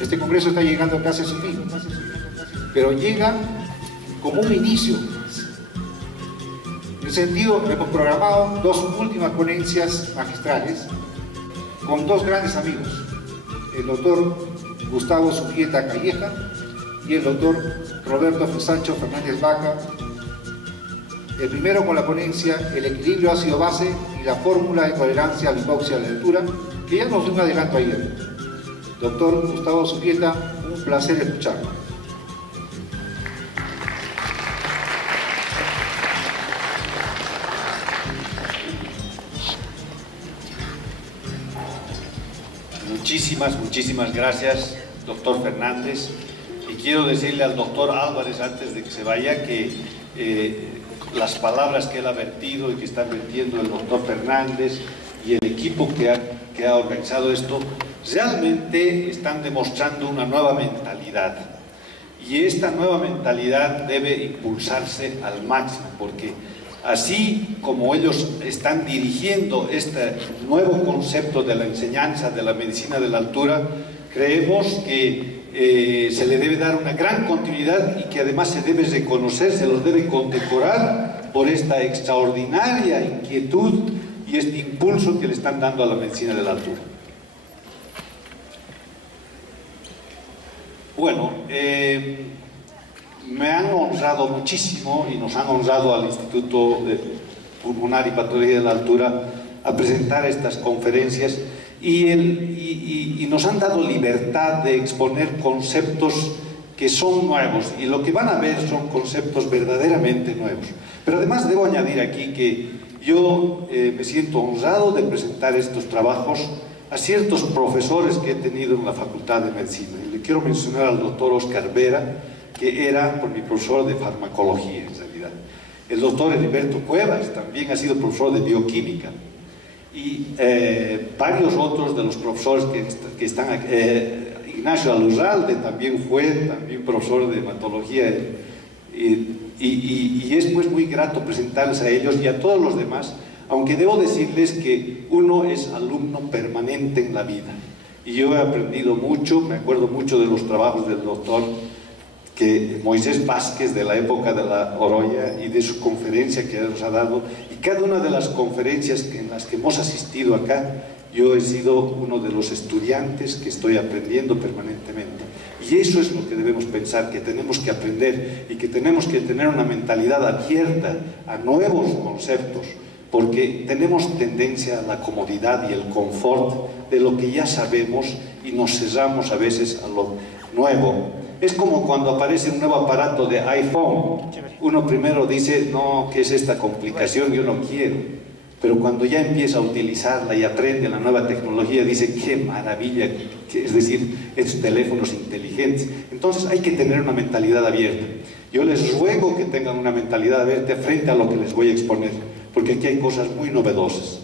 Este congreso está llegando casi a su fin, pero llega como un inicio. En ese sentido, hemos programado dos últimas ponencias magistrales con dos grandes amigos, el doctor Gustavo Subieta Calleja y el doctor Roberto Sancho Fernández Vaca. El primero con la ponencia El equilibrio ácido-base y la fórmula de tolerancia a la hipoxia de la lectura, que ya nos dio un adelanto ayer. Doctor Gustavo Subieta, un placer escucharlo. Muchísimas gracias, doctor Fernández. Y quiero decirle al doctor Álvarez, antes de que se vaya, que las palabras que él ha vertido y que está vertiendo el doctor Fernández y el equipo que ha organizado esto, realmente están demostrando una nueva mentalidad. Y esta nueva mentalidad debe impulsarse al máximo, porque así como ellos están dirigiendo este nuevo concepto de la enseñanza de la medicina de la altura, creemos que se le debe dar una gran continuidad y que además se debe reconocer, se los debe condecorar por esta extraordinaria inquietud y este impulso que le están dando a la medicina de la altura. Bueno, me han honrado muchísimo y nos han honrado al Instituto Pulmonar y Patología de la Altura a presentar estas conferencias y nos han dado libertad de exponer conceptos que son nuevos, y lo que van a ver son conceptos verdaderamente nuevos. Pero además debo añadir aquí que yo me siento honrado de presentar estos trabajos a ciertos profesores que he tenido en la Facultad de Medicina. Y le quiero mencionar al doctor Oscar Vera, que era mi profesor de farmacología en realidad. El doctor Heriberto Cuevas también ha sido profesor de bioquímica. Y varios otros de los profesores que están aquí. Ignacio Alurralde también fue profesor de hematología. Y es pues muy grato presentarles a ellos y a todos los demás, aunque debo decirles que uno es alumno permanente en la vida. Y yo he aprendido mucho, me acuerdo mucho de los trabajos del doctor Moisés Vázquez, de la época de la Oroya, y de su conferencia que nos ha dado, y cada una de las conferencias en las que hemos asistido acá, yo he sido uno de los estudiantes que estoy aprendiendo permanentemente. Y eso es lo que debemos pensar, que tenemos que aprender y que tenemos que tener una mentalidad abierta a nuevos conceptos, porque tenemos tendencia a la comodidad y el confort de lo que ya sabemos y nos cerramos a veces a lo nuevo. Es como cuando aparece un nuevo aparato de iPhone. Uno primero dice, no, ¿qué es esta complicación? Yo no quiero. Pero cuando ya empieza a utilizarla y aprende la nueva tecnología, dice, qué maravilla, es decir, estos teléfonos inteligentes. Entonces hay que tener una mentalidad abierta. Yo les ruego que tengan una mentalidad abierta frente a lo que les voy a exponer, porque aquí hay cosas muy novedosas.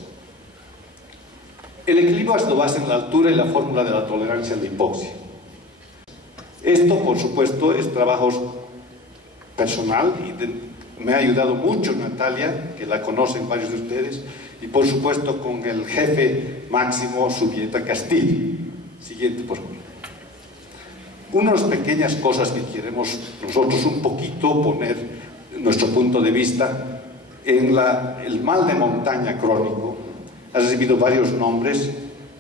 El equilibrio ácido-base en la altura y la fórmula de la tolerancia a la hipoxia. Esto, por supuesto, es trabajo personal y me ha ayudado mucho Natalia, que la conocen varios de ustedes, y por supuesto con el jefe máximo Subieta Castillo. Siguiente, por favor. Unas pequeñas cosas que queremos nosotros un poquito poner nuestro punto de vista. El mal de montaña crónico ha recibido varios nombres: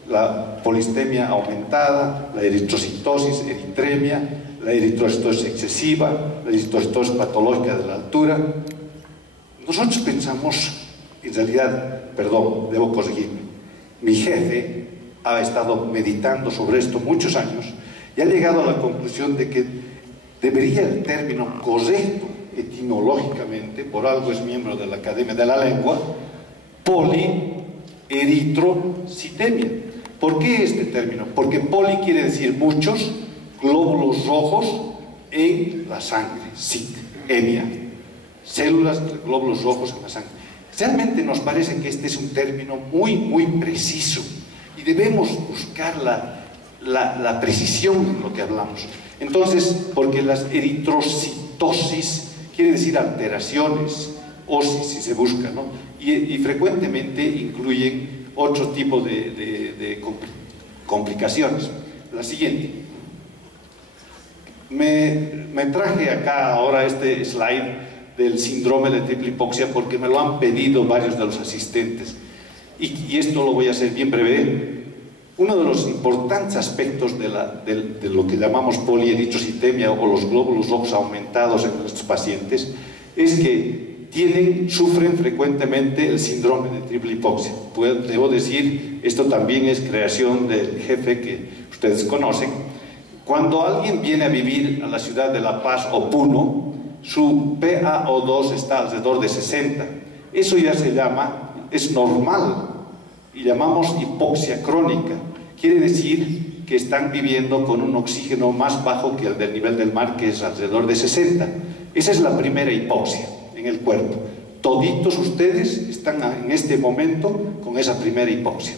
la polistemia aumentada, la eritrocitosis, eritremia, la eritrocitosis excesiva, la eritrocitosis patológica de la altura. Nosotros pensamos, en realidad, perdón, debo corregirme, mi jefe ha estado meditando sobre esto muchos años y ha llegado a la conclusión de que debería el término correcto etimológicamente, por algo es miembro de la Academia de la Lengua, polieritrocitemia. ¿Por qué este término? Porque poli quiere decir muchos glóbulos rojos en la sangre, emia, células de glóbulos rojos en la sangre. Realmente nos parece que este es un término muy preciso y debemos buscar la precisión en lo que hablamos. Entonces, porque las eritrocitosis quiere decir alteraciones, osis si se busca, ¿no? Y frecuentemente incluyen otro tipo de complicaciones. La siguiente. Me traje acá ahora este slide del síndrome de triple hipoxia porque me lo han pedido varios de los asistentes y esto lo voy a hacer bien breve. Uno de los importantes aspectos de lo que llamamos polieritrocitemia o los glóbulos rojos aumentados en nuestros pacientes es que sufren frecuentemente el síndrome de triple hipoxia. Debo decir, esto también es creación del jefe que ustedes conocen. Cuando alguien viene a vivir a la ciudad de La Paz o Puno, su PaO2 está alrededor de 60. Eso ya es normal y llamamos hipoxia crónica. Quiere decir que están viviendo con un oxígeno más bajo que el del nivel del mar, que es alrededor de 60. Esa es la primera hipoxia en el cuerpo. Toditos ustedes están en este momento con esa primera hipoxia.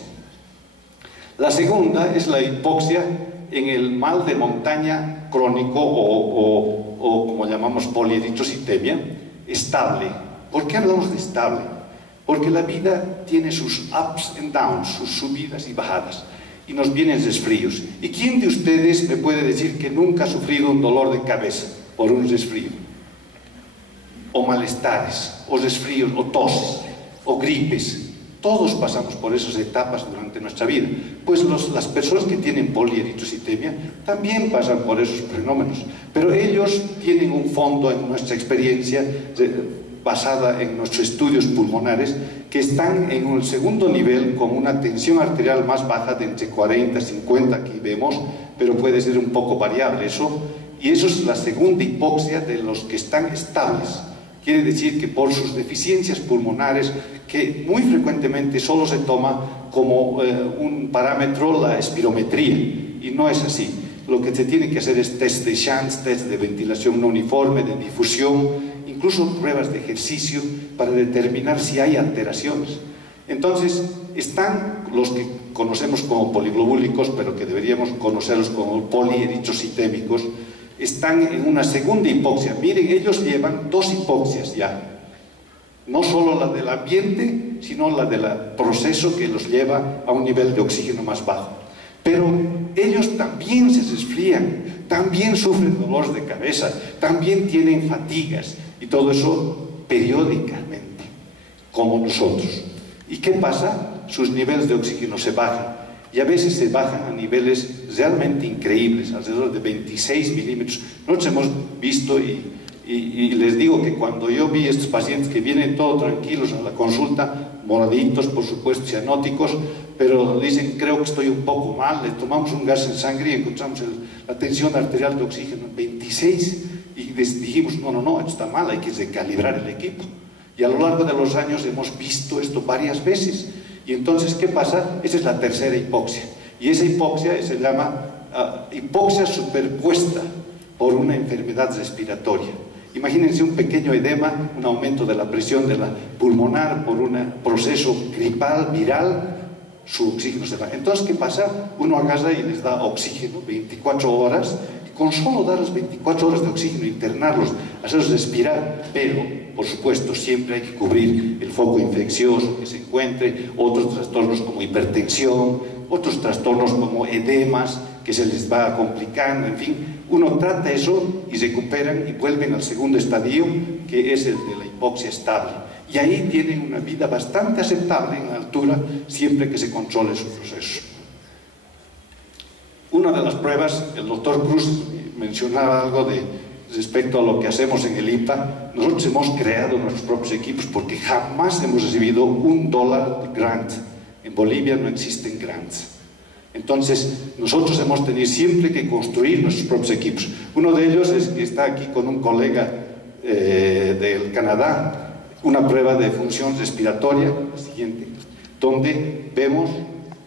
La segunda es la hipoxia en el mal de montaña crónico o como llamamos polieritrocitemia, estable. ¿Por qué hablamos de estable? Porque la vida tiene sus ups and downs, sus subidas y bajadas, y nos vienen resfríos. ¿Y quién de ustedes me puede decir que nunca ha sufrido un dolor de cabeza por un resfrío? O malestares, o resfríos, o toses, o gripes. Todos pasamos por esas etapas durante nuestra vida. Pues las personas que tienen polieritrocitemia también pasan por esos fenómenos, pero ellos tienen un fondo en nuestra experiencia basada en nuestros estudios pulmonares, que están en un segundo nivel con una tensión arterial más baja de entre 40 y 50, aquí vemos, pero puede ser un poco variable eso, y eso es la segunda hipoxia de los que están estables. Quiere decir que por sus deficiencias pulmonares, que muy frecuentemente solo se toma como un parámetro la espirometría, y no es así. Lo que se tiene que hacer es test de Chance, test de ventilación no uniforme, de difusión, incluso pruebas de ejercicio para determinar si hay alteraciones. Entonces, están los que conocemos como poliglobúlicos, pero que deberíamos conocerlos como polieritrocitémicos, están en una segunda hipoxia. Miren, ellos llevan 2 hipoxias ya. No solo la del ambiente, sino la del proceso que los lleva a un nivel de oxígeno más bajo. Pero ellos también se resfrían, también sufren dolores de cabeza, también tienen fatigas, y todo eso periódicamente, como nosotros. ¿Y qué pasa? Sus niveles de oxígeno se bajan, y a veces se bajan a niveles realmente increíbles, alrededor de 26 milímetros. Nosotros hemos visto, y les digo que cuando yo vi estos pacientes que vienen todos tranquilos a la consulta, moraditos, por supuesto, cianóticos, pero dicen, creo que estoy un poco mal, le tomamos un gas en sangre y encontramos la tensión arterial de oxígeno en 26, y dijimos, no, esto está mal, hay que recalibrar el equipo. Y a lo largo de los años hemos visto esto varias veces. Y entonces, ¿qué pasa? Esa es la tercera hipoxia. Y esa hipoxia se llama hipoxia superpuesta por una enfermedad respiratoria. Imagínense un pequeño edema, un aumento de la presión de la pulmonar por un proceso gripal, viral, su oxígeno se va. Entonces, ¿qué pasa? Uno agarra y les da oxígeno 24 horas, y con solo darles 24 horas de oxígeno, internarlos, hacerlos respirar, pero, por supuesto, siempre hay que cubrir el foco infeccioso que se encuentre, otros trastornos como hipertensión, otros trastornos como edemas, que se les va complicando, en fin. Uno trata eso y recuperan y vuelven al segundo estadio, que es el de la hipoxia estable. Y ahí tienen una vida bastante aceptable en la altura, siempre que se controle su proceso. Una de las pruebas, el doctor Cruz mencionaba algo respecto a lo que hacemos en el IPA. Nosotros hemos creado nuestros propios equipos porque jamás hemos recibido $1 de grant. En Bolivia no existen grants. Entonces, nosotros hemos tenido siempre que construir nuestros propios equipos. Uno de ellos es que está aquí con un colega del Canadá, una prueba de función respiratoria, la siguiente, donde vemos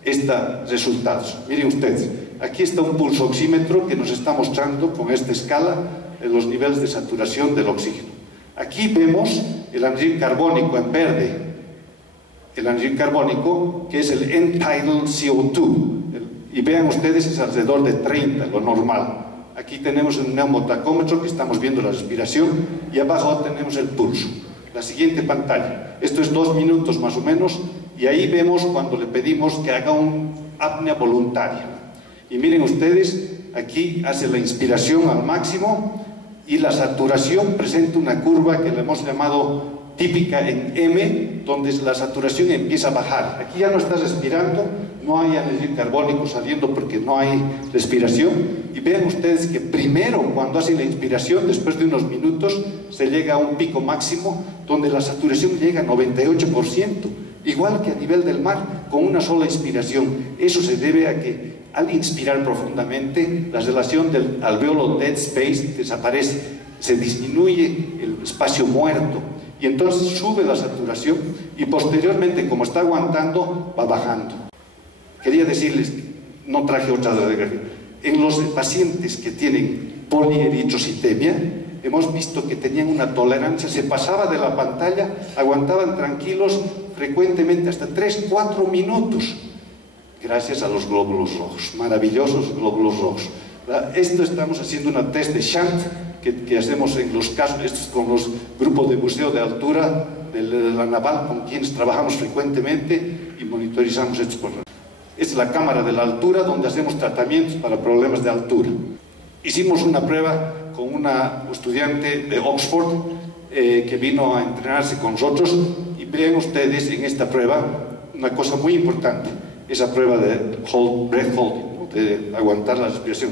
estos resultados. Miren ustedes, aquí está un pulso oxímetro que nos está mostrando con esta escala los niveles de saturación del oxígeno. Aquí vemos el anhídrido carbónico en verde, el anhídrido carbónico que es el end-tidal CO2, y vean ustedes es alrededor de 30, lo normal. Aquí tenemos un neumotacómetro que estamos viendo la respiración, y abajo tenemos el pulso. La siguiente pantalla, esto es 2 minutos más o menos, y ahí vemos cuando le pedimos que haga una apnea voluntaria. Y miren ustedes, aquí hace la inspiración al máximo y la saturación presenta una curva que le hemos llamado típica en M, donde la saturación empieza a bajar. Aquí ya no está respirando, no hay anhídrido carbónico saliendo porque no hay respiración. Y vean ustedes que primero, cuando hace la inspiración, después de unos minutos, se llega a un pico máximo, donde la saturación llega a 98%, igual que a nivel del mar, con una sola inspiración. Eso se debe a que al inspirar profundamente, la relación del alveolo dead space desaparece, se disminuye el espacio muerto, y entonces sube la saturación y posteriormente, como está aguantando, va bajando. Quería decirles, no traje otra radiografía, en los pacientes que tienen polieritrocitemia, hemos visto que tenían una tolerancia, se pasaba de la pantalla, aguantaban tranquilos frecuentemente hasta 3-4 minutos, gracias a los glóbulos rojos, maravillosos glóbulos rojos. Esto estamos haciendo una test de Shunt que hacemos en los casos, estos con los grupos de buceo de altura de la naval, con quienes trabajamos frecuentemente y monitorizamos estos problemas. Esta es la cámara de la altura donde hacemos tratamientos para problemas de altura. Hicimos una prueba con una estudiante de Oxford que vino a entrenarse con nosotros, y vean ustedes en esta prueba una cosa muy importante, esa prueba de breath holding, ¿no? De aguantar la respiración.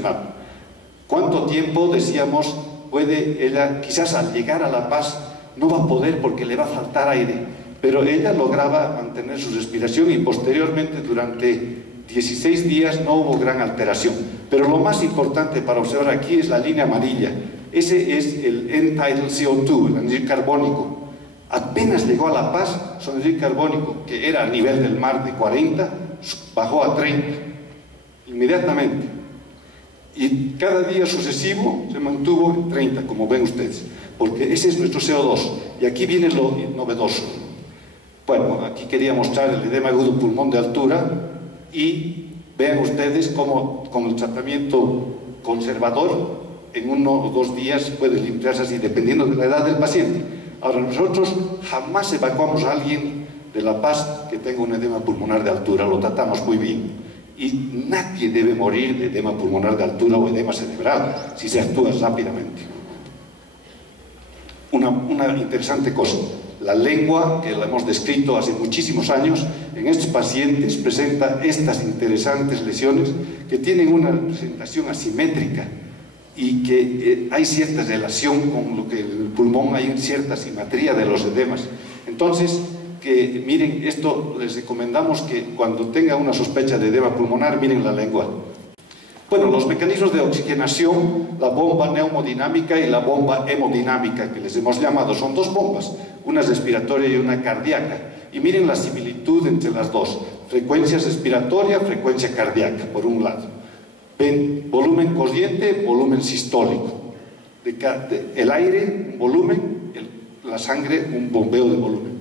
¿Cuánto tiempo, decíamos, puede ella, quizás al llegar a La Paz no va a poder porque le va a faltar aire, pero ella lograba mantener su respiración y posteriormente durante 16 días no hubo gran alteración? Pero lo más importante para observar aquí es la línea amarilla. Ese es el end-tidal CO2, el anhídrido carbónico. Apenas llegó a La Paz, su anhídrido carbónico, que era a nivel del mar de 40, bajó a 30, inmediatamente. Y cada día sucesivo se mantuvo en 30, como ven ustedes, porque ese es nuestro CO2. Y aquí viene lo novedoso. Bueno, aquí quería mostrar el edema agudo pulmón de altura, y vean ustedes cómo con el tratamiento conservador en 1 o 2 días puede limpiarse así, dependiendo de la edad del paciente. Ahora, nosotros jamás evacuamos a alguien de La Paz que tenga un edema pulmonar de altura, lo tratamos muy bien. Y nadie debe morir de edema pulmonar de altura o edema cerebral si se actúa rápidamente. Una interesante cosa, la lengua, que la hemos descrito hace muchísimos años, en estos pacientes presenta estas interesantes lesiones que tienen una presentación asimétrica y que hay cierta relación con lo que en el pulmón hay cierta simetría de los edemas. Entonces, que miren, esto les recomendamos que cuando tenga una sospecha de edema pulmonar, miren la lengua. Bueno, los mecanismos de oxigenación, la bomba neumodinámica y la bomba hemodinámica, que les hemos llamado, son 2 bombas, una respiratoria y una cardíaca. Y miren la similitud entre las dos, frecuencia respiratoria, frecuencia cardíaca, por un lado. Ven, volumen corriente, volumen sistólico. El aire, un volumen, la sangre, un bombeo de volumen.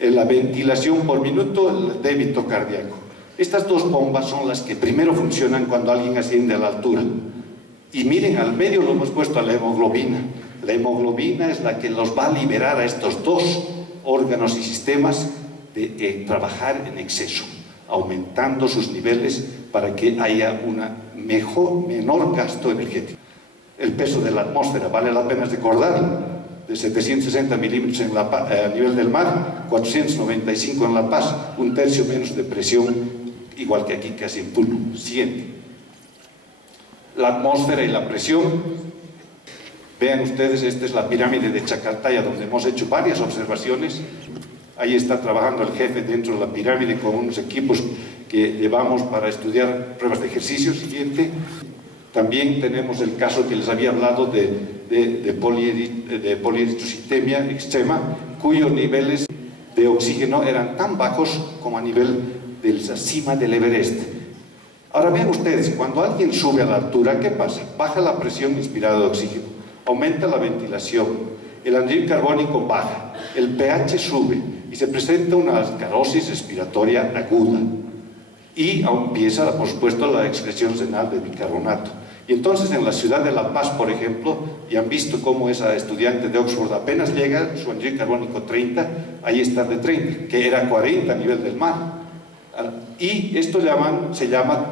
La ventilación por minuto, el débito cardíaco. Estas 2 bombas son las que primero funcionan cuando alguien asciende a la altura. Y miren, al medio lo hemos puesto a la hemoglobina. La hemoglobina es la que los va a liberar a estos 2 órganos y sistemas de trabajar en exceso, aumentando sus niveles para que haya una menor gasto energético. El peso de la atmósfera, vale la pena recordarlo, de 760 milímetros a nivel del mar, 495 en La Paz, 1/3 menos de presión, igual que aquí casi en Puno. Siguiente. La atmósfera y la presión. Vean ustedes, esta es la pirámide de Chacaltaya, donde hemos hecho varias observaciones. Ahí está trabajando el jefe dentro de la pirámide con unos equipos que llevamos para estudiar pruebas de ejercicio. Siguiente. También tenemos el caso que les había hablado de polieritrocitemia extrema, cuyos niveles de oxígeno eran tan bajos como a nivel de la cima del Everest. Ahora vean ustedes, cuando alguien sube a la altura, ¿qué pasa? Baja la presión inspirada de oxígeno, aumenta la ventilación, el anhídrido carbónico baja, el pH sube y se presenta una ascarosis respiratoria aguda. Y empieza, por supuesto, la excreción renal de bicarbonato. Y entonces en la ciudad de La Paz, por ejemplo, y han visto cómo esa estudiante de Oxford apenas llega, su anhídrido carbónico 30, ahí está de 30, que era 40 a nivel del mar. Y esto se llama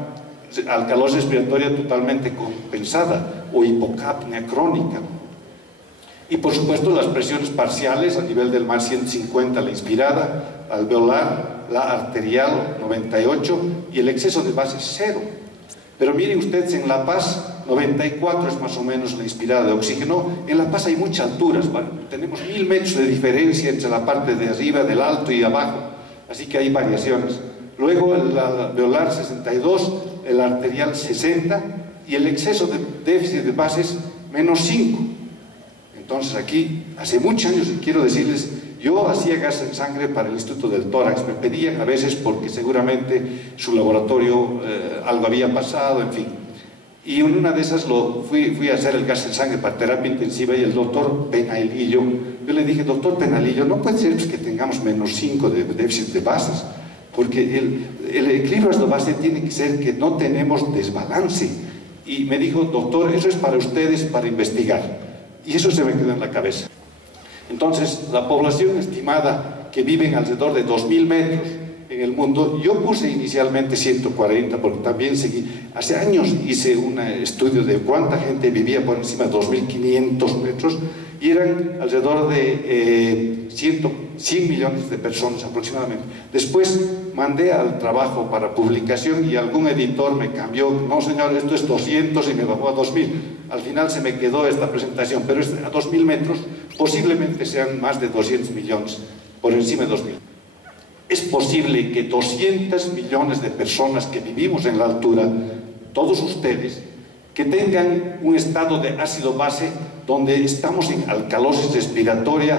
alcalosis respiratoria totalmente compensada o hipocapnia crónica. Y por supuesto las presiones parciales a nivel del mar 150 la inspirada, alveolar, la arterial 98 y el exceso de base 0. Pero mire ustedes, en La Paz 94 es más o menos la inspirada de oxígeno. En La Paz hay muchas alturas, ¿vale? Tenemos 1000 metros de diferencia entre la parte de arriba, del alto y abajo, así que hay variaciones. Luego el alveolar 62, el arterial 60 y el exceso de déficit de bases menos 5. Entonces aquí, hace muchos años, y quiero decirles, yo hacía gas en sangre para el Instituto del Tórax, me pedían a veces porque seguramente su laboratorio algo había pasado, en fin. Y en una de esas fui a hacer el gas en sangre para terapia intensiva y el doctor Penalillo, yo le dije, doctor Penalillo, no puede ser que tengamos menos 5 de déficit de bases, porque el equilibrio de base tiene que ser que no tenemos desbalance. Y me dijo, doctor, eso es para ustedes, para investigar. Y eso se me quedó en la cabeza. Entonces, la población estimada que vive alrededor de 2000 metros en el mundo, yo puse inicialmente 140, porque también hace años hice un estudio de cuánta gente vivía por encima de 2500 metros, y eran alrededor de 100 millones de personas aproximadamente. Después mandé al trabajo para publicación y algún editor me cambió, no señor, esto es 200 y me bajó a 2000. Al final se me quedó esta presentación, pero a 2000 metros posiblemente sean más de 200 millones, por encima de 2000. Es posible que 200 millones de personas que vivimos en la altura, todos ustedes, que tengan un estado de ácido base donde estamos en alcalosis respiratoria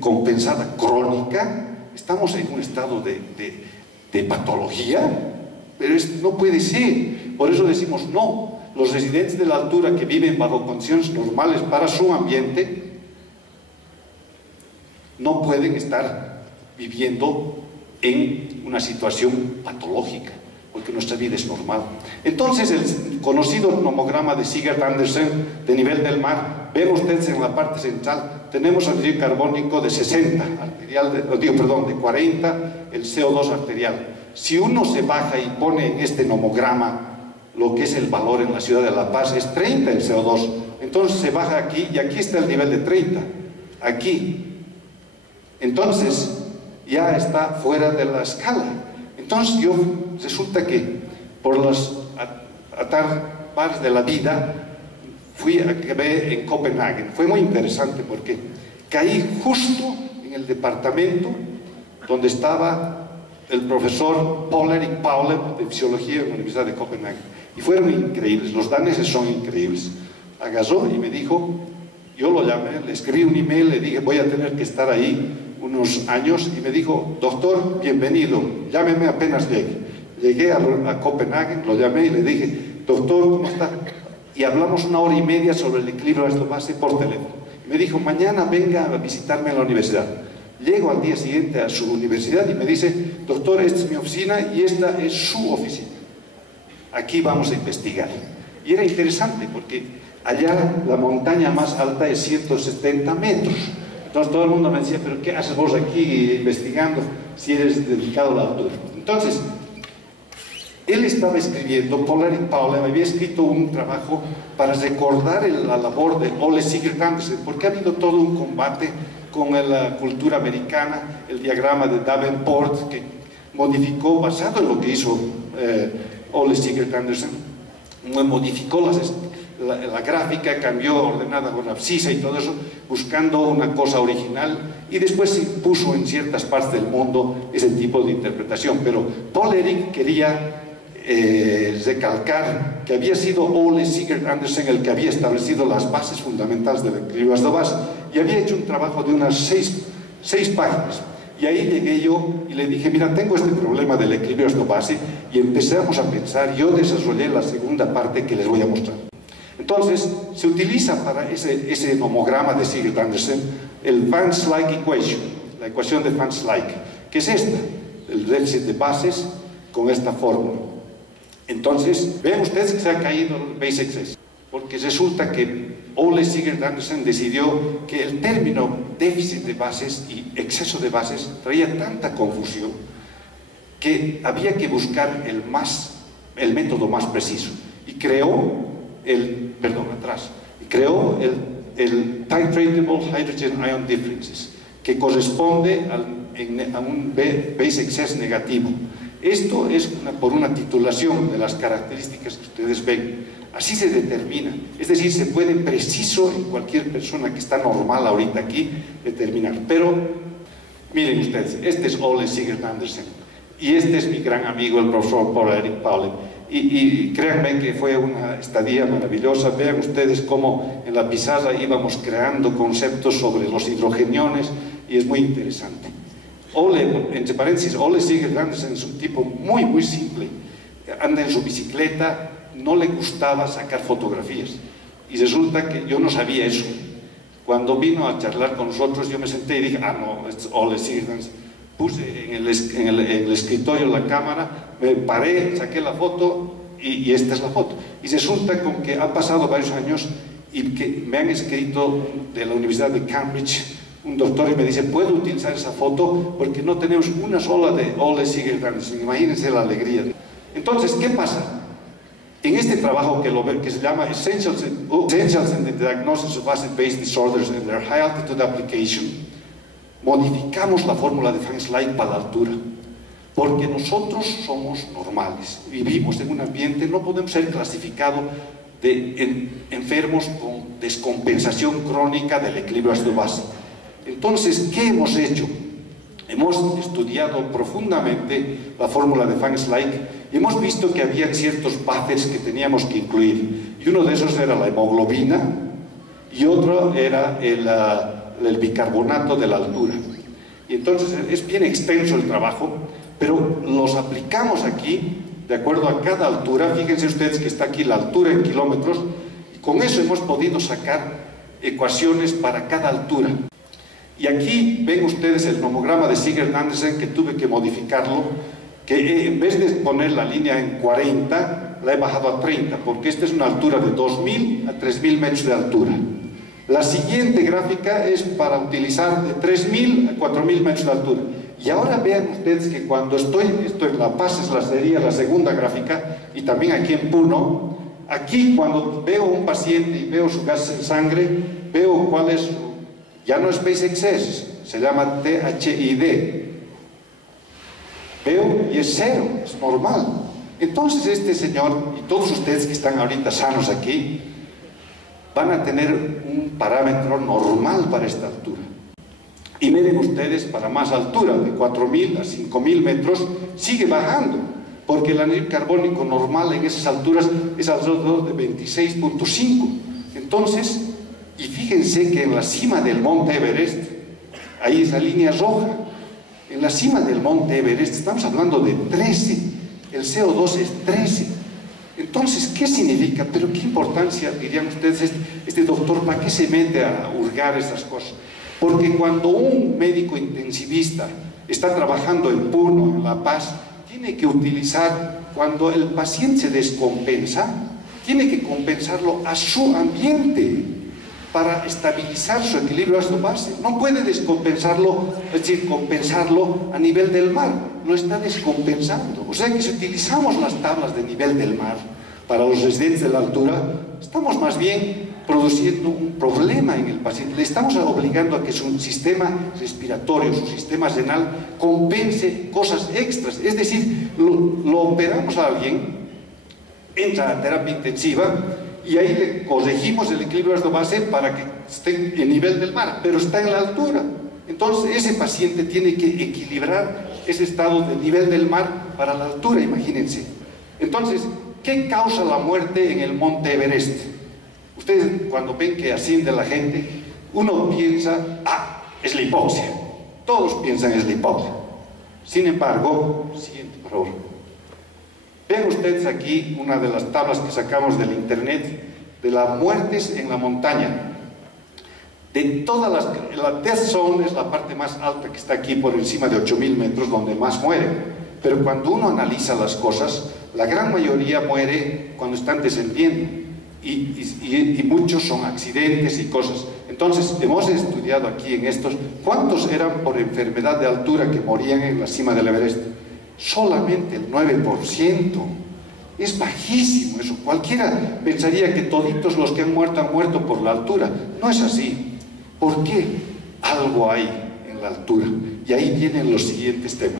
compensada crónica, estamos en un estado de patología, pero no puede ser. Por eso decimos no. Los residentes de la altura que viven bajo condiciones normales para su ambiente no pueden estar viviendo en una situación patológica, porque nuestra vida es normal. Entonces, el conocido nomograma de Sigurd-Andersen de nivel del mar, ven ustedes en la parte central, tenemos anhídrido carbónico de 60, de 40, el CO2 arterial. Si uno se baja y pone en este nomograma lo que es el valor en la ciudad de La Paz, es 30 el CO2. Entonces se baja aquí y aquí está el nivel de 30. Aquí. Entonces ya está fuera de la escala. Entonces resulta que por los atares de la vida acabé en Copenhague. Fue muy interesante porque caí justo en el departamento donde estaba el profesor Paul-Erik Paulem de Fisiología en la Universidad de Copenhague. Y fueron increíbles, los daneses son increíbles. Agarró y me dijo, yo lo llamé, le escribí un email, le dije, voy a tener que estar ahí unos años, y me dijo, doctor, bienvenido, llámeme apenas llegue. Llegué a Copenhague, lo llamé y le dije, doctor, ¿cómo está? Y hablamos 1 hora y media sobre el equilibrio ácido-base por teléfono. Y me dijo, mañana venga a visitarme en la universidad. Llego al día siguiente a su universidad y me dice, doctor, esta es mi oficina y esta es su oficina. Aquí vamos a investigar. Y era interesante porque allá la montaña más alta es 170 metros. Entonces todo el mundo me decía, pero ¿qué haces vos aquí investigando si eres dedicado a la altura? Entonces, él estaba escribiendo, Paul-Erik Paulem había escrito un trabajo para recordar la labor de Ole Sigurd-Andersen, porque ha habido todo un combate con la cultura americana, el diagrama de Davenport, que modificó, basado en lo que hizo Ole Sigurd-Andersen, modificó la gráfica, cambió ordenada con abscisa y todo eso, buscando una cosa original, y después se impuso en ciertas partes del mundo ese tipo de interpretación. Pero Paul-Erik quería recalcar que había sido Ole Sigurd-Andersen el que había establecido las bases fundamentales del equilibrio ácido-base, y había hecho un trabajo de unas 6 páginas. Y ahí llegué yo y le dije, mira, tengo este problema del equilibrio ácido-base, y empezamos a pensar. Yo desarrollé la segunda parte que les voy a mostrar. Entonces, se utiliza para ese nomograma de Sigurd-Andersen el Van Slyke Equation, la ecuación de Van Slyke, que es esta, el déficit de bases con esta fórmula. Entonces, ven ustedes que se ha caído el base excess, porque resulta que Ole Sigurd-Andersen decidió que el término déficit de bases y exceso de bases traía tanta confusión que había que buscar el más el método más preciso y creó el Titratable Hydrogen Ion Differences, que corresponde a un base excess negativo. Esto es por una titulación de las características que ustedes ven. Así se determina, es decir, se puede preciso en cualquier persona que está normal ahorita aquí determinar. Pero miren ustedes, este es Ole Sigurd Andersen y este es mi gran amigo el profesor Paul-Erik Paule, y créanme que fue una estadía maravillosa. Vean ustedes cómo en la pizarra íbamos creando conceptos sobre los hidrogeniones y es muy interesante. Ole, entre paréntesis, Ole Sigurd Andersen es un tipo muy simple, anda en su bicicleta, no le gustaba sacar fotografías y resulta que yo no sabía eso. Cuando vino a charlar con nosotros yo me senté y dije, no, es Ole Sigurd Andersen. Puse en el escritorio la cámara, me paré, saqué la foto y esta es la foto. Y resulta con que ha pasado varios años y que me han escrito de la Universidad de Cambridge un doctor y me dice, ¿puedo utilizar esa foto? Porque no tenemos una sola de Ole Sigurd Andersen. Imagínense la alegría. Entonces, ¿qué pasa? En este trabajo que se llama Essentials in the Diagnosis of Acid-Base Disorders and Their High Altitude Application, modificamos la fórmula de Fine-Slide para la altura, porque nosotros somos normales, vivimos en un ambiente, no podemos ser clasificados de enfermos con descompensación crónica del equilibrio ácido-base. Entonces, ¿qué hemos hecho? Hemos estudiado profundamente la fórmula de Fine-Slide y hemos visto que había ciertos buffers que teníamos que incluir, y uno de esos era la hemoglobina y otro era el bicarbonato de la altura. Y entonces es bien extenso el trabajo, pero los aplicamos aquí de acuerdo a cada altura. Fíjense ustedes que está aquí la altura en kilómetros y con eso hemos podido sacar ecuaciones para cada altura. Y aquí ven ustedes el nomograma de Sigurd Andersen, que tuve que modificarlo, que en vez de poner la línea en 40 la he bajado a 30, porque esta es una altura de 2000 a 3000 metros de altura. La siguiente gráfica es para utilizar de 3.000 a 4.000 metros de altura. Y ahora vean ustedes que cuando esto en La Paz sería la segunda gráfica, y también aquí en Puno, aquí cuando veo un paciente y veo su gas en sangre, veo cuál es, ya no es base excess, se llama THID. Veo y es cero, es normal. Entonces este señor, y todos ustedes que están ahorita sanos aquí, van a tener un parámetro normal para esta altura. Y miren ustedes, para más altura, de 4.000 a 5.000 metros, sigue bajando, porque el anhídrido carbónico normal en esas alturas es alrededor de 26.5. Entonces, y fíjense que en la cima del monte Everest, ahí esa línea roja, en la cima del monte Everest estamos hablando de 13, el CO2 es 13. Entonces, ¿qué significa? Pero qué importancia, dirían ustedes, este doctor, ¿para qué se mete a hurgar esas cosas? Porque cuando un médico intensivista está trabajando en Puno, en La Paz, tiene que utilizar, cuando el paciente se descompensa, tiene que compensarlo a su ambiente para estabilizar su equilibrio ácido-base. No puede descompensarlo, es decir, compensarlo a nivel del mar, lo está descompensando. O sea que si utilizamos las tablas de nivel del mar para los residentes de la altura, estamos más bien produciendo un problema en el paciente. Le estamos obligando a que su sistema respiratorio, su sistema renal, compense cosas extras. Es decir, lo operamos a alguien, entra a terapia intensiva y ahí le corregimos el equilibrio ácido-base para que esté en nivel del mar, pero está en la altura. Entonces ese paciente tiene que equilibrar ese estado de nivel del mar para la altura, imagínense. Entonces, ¿qué causa la muerte en el monte Everest? Ustedes cuando ven que asciende la gente, uno piensa, es la hipoxia. Todos piensan es la hipoxia. Sin embargo, siguiente por favor. Ven ustedes aquí una de las tablas que sacamos del internet de las muertes en la montaña. De todas la Death Zone es la parte más alta que está aquí por encima de 8.000 metros, donde más mueren. Pero cuando uno analiza las cosas, la gran mayoría muere cuando están descendiendo. Y muchos son accidentes y cosas. Entonces hemos estudiado aquí en estos cuántos eran por enfermedad de altura que morían en la cima del Everest. Solamente el 9%. Es bajísimo eso. Cualquiera pensaría que toditos los que han muerto por la altura. No es así. ¿Por qué? Algo hay en la altura. Y ahí vienen los siguientes temas.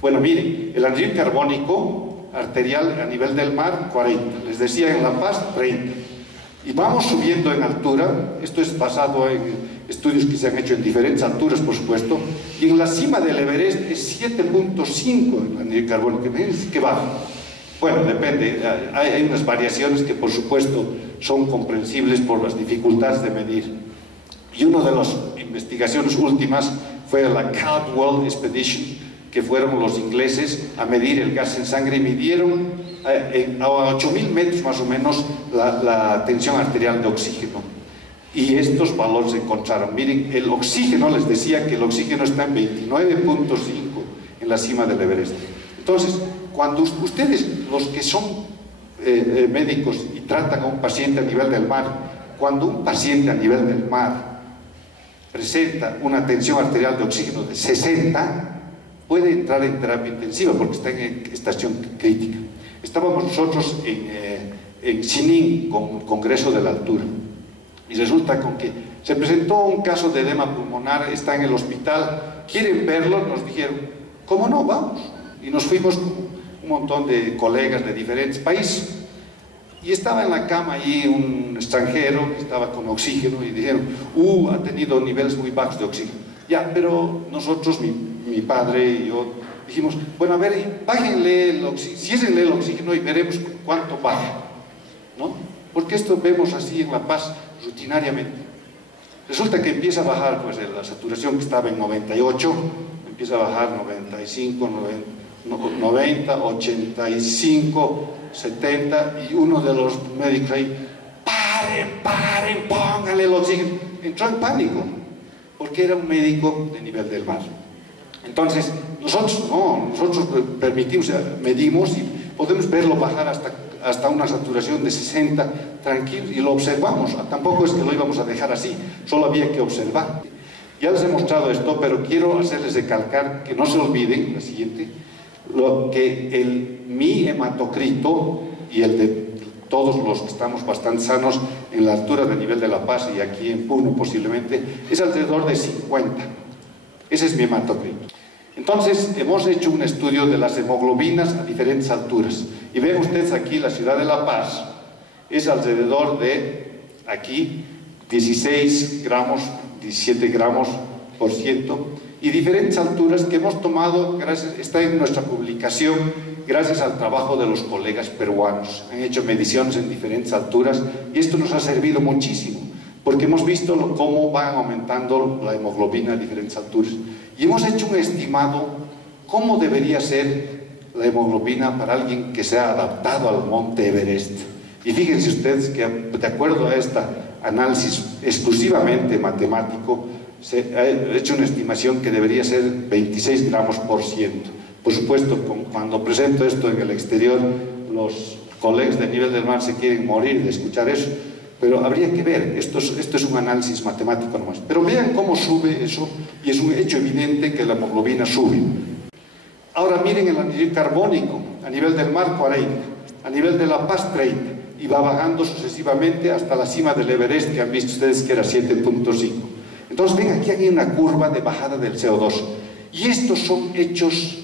Bueno, miren, el anhídrido carbónico arterial a nivel del mar, 40. Les decía en La Paz, 30. Y vamos subiendo en altura. Esto es basado en estudios que se han hecho en diferentes alturas, por supuesto. Y en la cima del Everest es 7.5 el anhídrido carbónico. ¿Qué baja? Bueno, depende. Hay unas variaciones que, por supuesto, son comprensibles por las dificultades de medir. Y una de las investigaciones últimas fue la Caldwell Expedition, que fueron los ingleses a medir el gas en sangre y midieron a 8.000 metros más o menos la tensión arterial de oxígeno. Y estos valores se encontraron. Miren, el oxígeno, les decía que el oxígeno está en 29.5 en la cima del Everest. Entonces, cuando ustedes, los que son médicos y tratan a un paciente a nivel del mar, cuando un paciente a nivel del mar presenta una tensión arterial de oxígeno de 60, puede entrar en terapia intensiva porque está en estación crítica. Estábamos nosotros en Xining, con Congreso de la Altura, y resulta con que se presentó un caso de edema pulmonar, está en el hospital, quieren verlo, nos dijeron, ¿cómo no? Vamos. Y nos fuimos con un montón de colegas de diferentes países. Y estaba en la cama allí un extranjero que estaba con oxígeno y dijeron, ha tenido niveles muy bajos de oxígeno. Ya, pero nosotros, mi padre y yo, dijimos, bueno, a ver, bájenle el oxígeno, ciérrenle el oxígeno y veremos cuánto baja, ¿no? Porque esto vemos así en La Paz rutinariamente. Resulta que empieza a bajar, pues la saturación que estaba en 98, empieza a bajar 95, 90, 85, 70, y uno de los médicos ahí, paren, póngale el oxígeno. Entró en pánico, porque era un médico de nivel del mar. Entonces, nosotros permitimos, medimos y podemos verlo bajar hasta una saturación de 60, tranquilo, y lo observamos. Tampoco es que lo íbamos a dejar así, solo había que observar. Ya les he mostrado esto, pero quiero hacerles recalcar que no se olviden, la siguiente, que mi hematocrito y el de todos los que estamos bastante sanos en la altura del nivel de La Paz y aquí en Puno posiblemente, es alrededor de 50. Ese es mi hematocrito. Entonces, hemos hecho un estudio de las hemoglobinas a diferentes alturas. Y ven ustedes aquí, la ciudad de La Paz es alrededor de, aquí, 16 gramos, 17 gramos por ciento, y diferentes alturas que hemos tomado, está en nuestra publicación, gracias al trabajo de los colegas peruanos. Han hecho mediciones en diferentes alturas y esto nos ha servido muchísimo, porque hemos visto cómo van aumentando la hemoglobina a diferentes alturas. Y hemos hecho un estimado cómo debería ser la hemoglobina para alguien que se ha adaptado al monte Everest. Y fíjense ustedes que, de acuerdo a este análisis exclusivamente matemático, se ha hecho una estimación que debería ser 26 gramos por ciento. Por supuesto, cuando presento esto en el exterior, los colegas de nivel del mar se quieren morir de escuchar eso, pero habría que ver, esto es un análisis matemático nomás. Pero vean cómo sube eso, y es un hecho evidente que la hemoglobina sube. Ahora miren el anhídrido carbónico, a nivel del mar 40, a nivel de La Paz 30, y va bajando sucesivamente hasta la cima del Everest, que han visto ustedes que era 7.5. Entonces ven, aquí hay una curva de bajada del CO2, y estos son hechos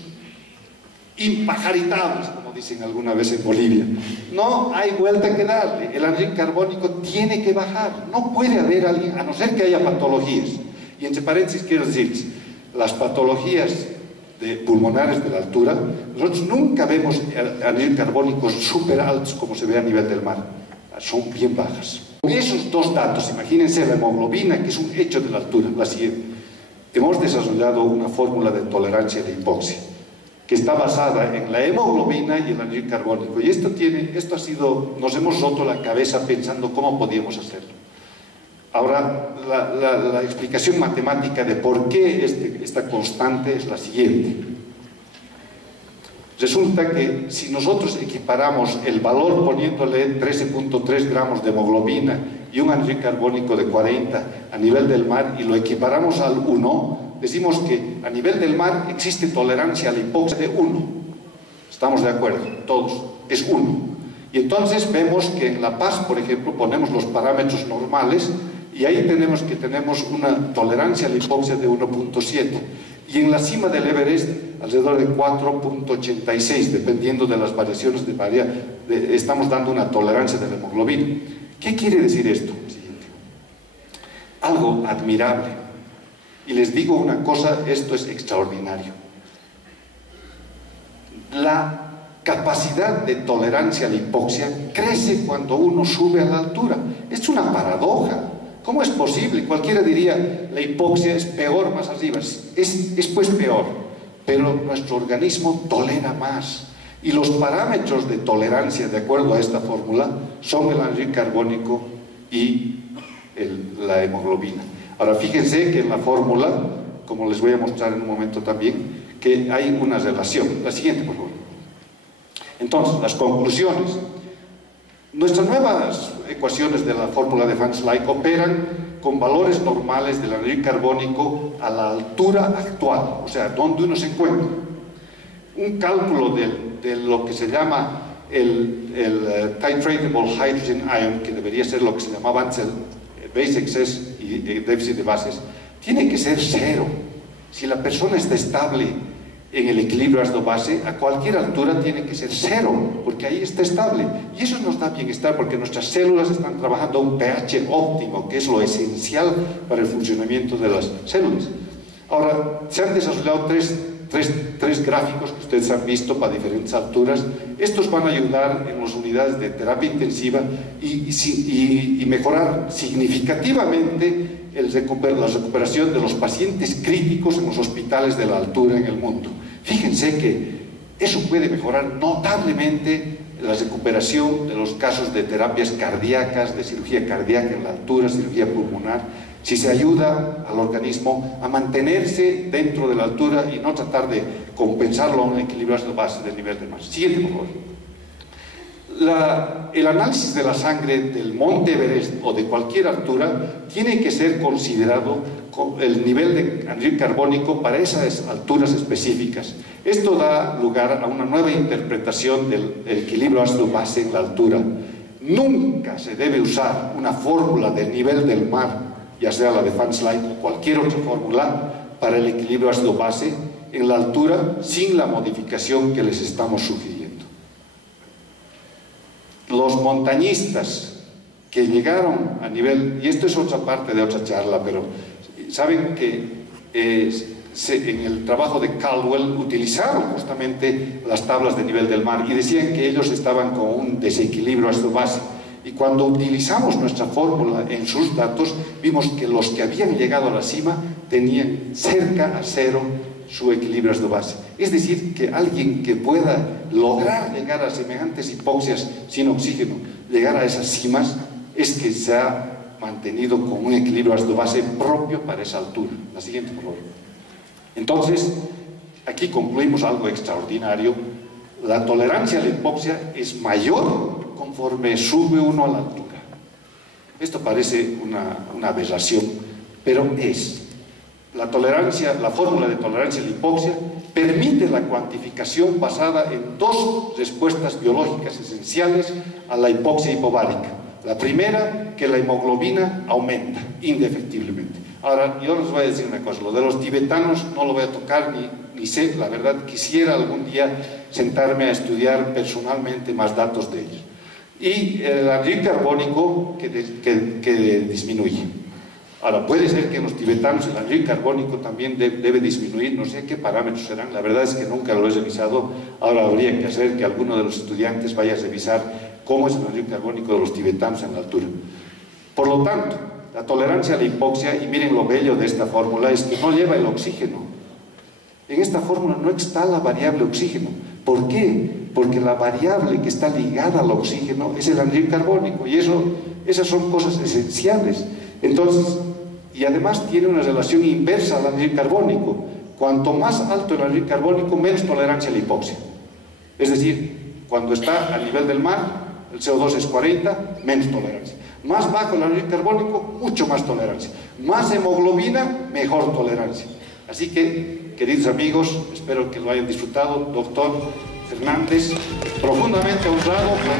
impajaritables, como dicen alguna vez en Bolivia. No hay vuelta que darle, el anhídrido carbónico tiene que bajar, no puede haber alguien, a no ser que haya patologías. Y entre paréntesis quiero decirles, las patologías pulmonares de la altura, nosotros nunca vemos anhídridos carbónicos súper altos como se ve a nivel del mar, son bien bajas. Con esos dos datos, imagínense la hemoglobina, que es un hecho de la altura, la siguiente. Hemos desarrollado una fórmula de tolerancia de hipoxia, que está basada en la hemoglobina y el anhídrido carbónico. Y nos hemos roto la cabeza pensando cómo podíamos hacerlo. Ahora, la explicación matemática de por qué esta constante es la siguiente. Resulta que si nosotros equiparamos el valor poniéndole 13.3 gramos de hemoglobina y un anhídrido carbónico de 40 a nivel del mar y lo equiparamos al 1, decimos que a nivel del mar existe tolerancia a la hipoxia de 1. Estamos de acuerdo, todos, es 1. Y entonces vemos que en La Paz, por ejemplo, ponemos los parámetros normales y ahí tenemos una tolerancia a la hipoxia de 1.7. Y en la cima del Everest, alrededor de 4.86, dependiendo de las variaciones estamos dando una tolerancia de la hemoglobina. ¿Qué quiere decir esto? Algo admirable. Y les digo una cosa, esto es extraordinario. La capacidad de tolerancia a la hipoxia crece cuando uno sube a la altura. Es una paradoja. ¿Cómo es posible? Cualquiera diría, la hipoxia es peor más arriba. Es pues peor, pero nuestro organismo tolera más. Y los parámetros de tolerancia, de acuerdo a esta fórmula, son el anhídrido carbónico y la hemoglobina. Ahora, fíjense que en la fórmula, como les voy a mostrar en un momento también, que hay una relación. La siguiente, por favor. Entonces, las conclusiones. Nuestras nuevas ecuaciones de la fórmula de Van Slyke operan con valores normales del anhídrido carbónico a la altura actual, o sea, donde uno se encuentra. Un cálculo de lo que se llama el titratable hydrogen ion, que debería ser lo que se llamaba antes el base excess y déficit de bases, tiene que ser 0. Si la persona está estable en el equilibrio ácido-base, a cualquier altura tiene que ser 0, porque ahí está estable. Y eso nos da bienestar porque nuestras células están trabajando a un pH óptimo, que es lo esencial para el funcionamiento de las células. Ahora, se han desarrollado tres gráficos que ustedes han visto para diferentes alturas. Estos van a ayudar en las unidades de terapia intensiva y mejorar significativamente la recuperación de los pacientes críticos en los hospitales de la altura en el mundo. Fíjense que eso puede mejorar notablemente la recuperación de los casos de terapias cardíacas, de cirugía cardíaca en la altura, cirugía pulmonar, si se ayuda al organismo a mantenerse dentro de la altura y no tratar de compensarlo a un equilibrio de base del nivel del mar. Siguiente, por favor. El análisis de la sangre del Monte Everest o de cualquier altura tiene que ser considerado con el nivel de anhídrido carbónico para esas alturas específicas. Esto da lugar a una nueva interpretación del equilibrio ácido-base en la altura. Nunca se debe usar una fórmula del nivel del mar, ya sea la de Van Slyke o cualquier otra fórmula, para el equilibrio ácido-base en la altura sin la modificación que les estamos sugiriendo. Los montañistas que llegaron a nivel, y esto es otra parte de otra charla, pero saben que en el trabajo de Caldwell utilizaron justamente las tablas de nivel del mar y decían que ellos estaban con un desequilibrio ácido-base. Y cuando utilizamos nuestra fórmula en sus datos, vimos que los que habían llegado a la cima tenían cerca a 0 su equilibrio ácido-base. Es decir, que alguien que pueda lograr llegar a semejantes hipoxias sin oxígeno, llegar a esas cimas, es que se ha mantenido con un equilibrio ácido-base propio para esa altura. La siguiente, por favor. Entonces, aquí concluimos algo extraordinario. La tolerancia a la hipoxia es mayor conforme sube uno a la altura. Esto parece una aberración, pero es. La fórmula de tolerancia a la hipoxia permite la cuantificación basada en dos respuestas biológicas esenciales a la hipoxia hipovárica. La primera, que la hemoglobina aumenta indefectiblemente. Ahora, yo les voy a decir una cosa, lo de los tibetanos no lo voy a tocar ni sé, la verdad, quisiera algún día sentarme a estudiar personalmente más datos de ellos. Y el anhídrido carbónico que disminuye. Ahora, puede ser que en los tibetanos el anhídrido carbónico también debe disminuir, no sé qué parámetros serán, la verdad es que nunca lo he revisado. Ahora habría que hacer que alguno de los estudiantes vaya a revisar cómo es el anhídrido carbónico de los tibetanos en la altura. Por lo tanto, la tolerancia a la hipoxia, y miren lo bello de esta fórmula, es que no lleva el oxígeno. En esta fórmula no está la variable oxígeno. ¿Por qué? Porque la variable que está ligada al oxígeno es el anhídrido carbónico, y esas son cosas esenciales. Entonces, y además tiene una relación inversa al anhídrido carbónico. Cuanto más alto el anhídrido carbónico, menos tolerancia a la hipoxia. Es decir, cuando está a nivel del mar, el CO2 es 40, menos tolerancia. Más bajo el anhídrido carbónico, mucho más tolerancia. Más hemoglobina, mejor tolerancia. Así que, queridos amigos, espero que lo hayan disfrutado. Doctor, Hernández, profundamente honrado por